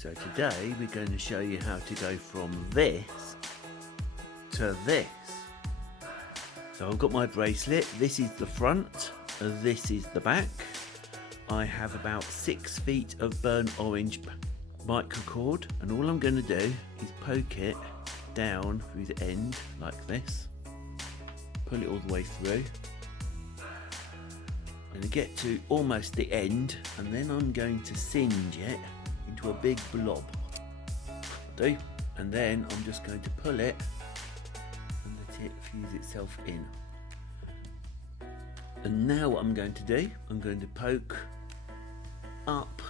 So today we're going to show you how to go from this to this. So I've got my bracelet, this is the front, this is the back. I have about 6 feet of burnt orange microcord, and all I'm going to do is poke it down through the end like this, pull it all the way through, and I get to almost the end, and then I'm going to singe it into a big blob. And then I'm just going to pull it and let it fuse itself in. And now what I'm going to do, I'm going to poke up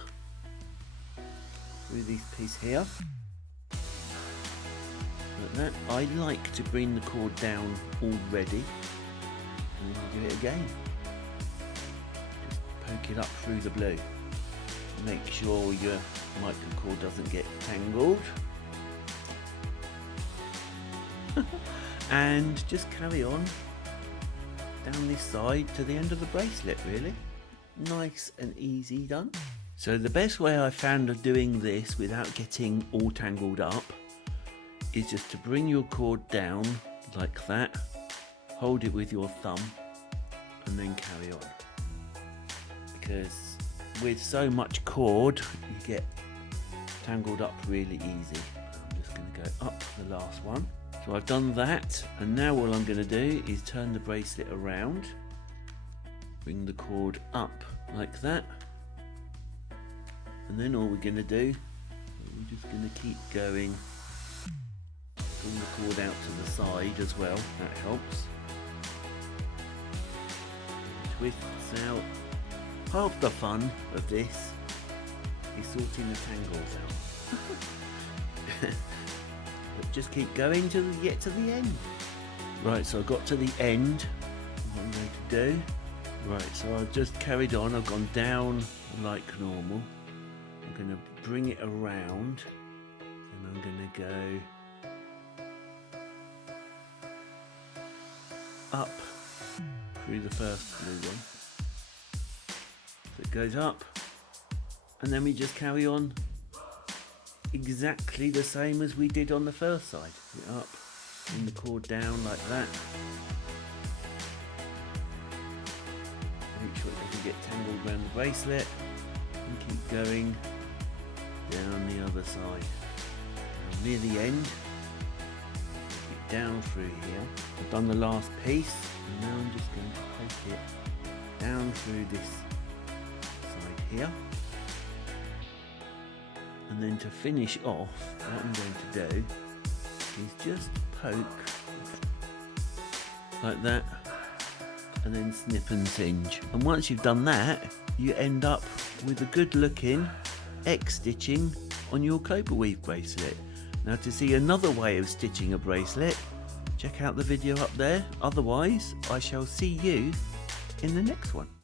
through this piece here like that. I like to bring the cord down already, and then do it again. Just poke it up through the blue. Make sure your microcord doesn't get tangled. And just carry on down this side to the end of the bracelet, really. Nice and easy done. So the best way I found of doing this without getting all tangled up is just to bring your cord down like that, hold it with your thumb, and then carry on. Because with so much cord, you get tangled up really easy. I'm just going to go up the last one. So I've done that, and now all I'm going to do is turn the bracelet around, bring the cord up like that, and then all we're going to do, we're just going to keep going, bring the cord out to the side as well, that helps. Twists out. Half the fun of this is sorting the tangles out. But just keep going till you get to the end. Right, so I got to the end. What I'm going to do. Right, so I've just carried on. I've gone down like normal. I'm going to bring it around, and I'm going to go up through the first blue one. So it goes up, and then we just carry on exactly the same as we did on the first side. Put it up, bring the cord down like that. Make sure it doesn't get tangled around the bracelet, and keep going down the other side. Now near the end, get down through here. I've done the last piece, and now I'm just going to poke it down through this side here. And then to finish off, what I'm going to do is just poke like that, and then snip and singe. And once you've done that, you end up with a good looking X stitching on your Cobra Weave bracelet. Now to see another way of stitching a bracelet, check out the video up there. Otherwise, I shall see you in the next one.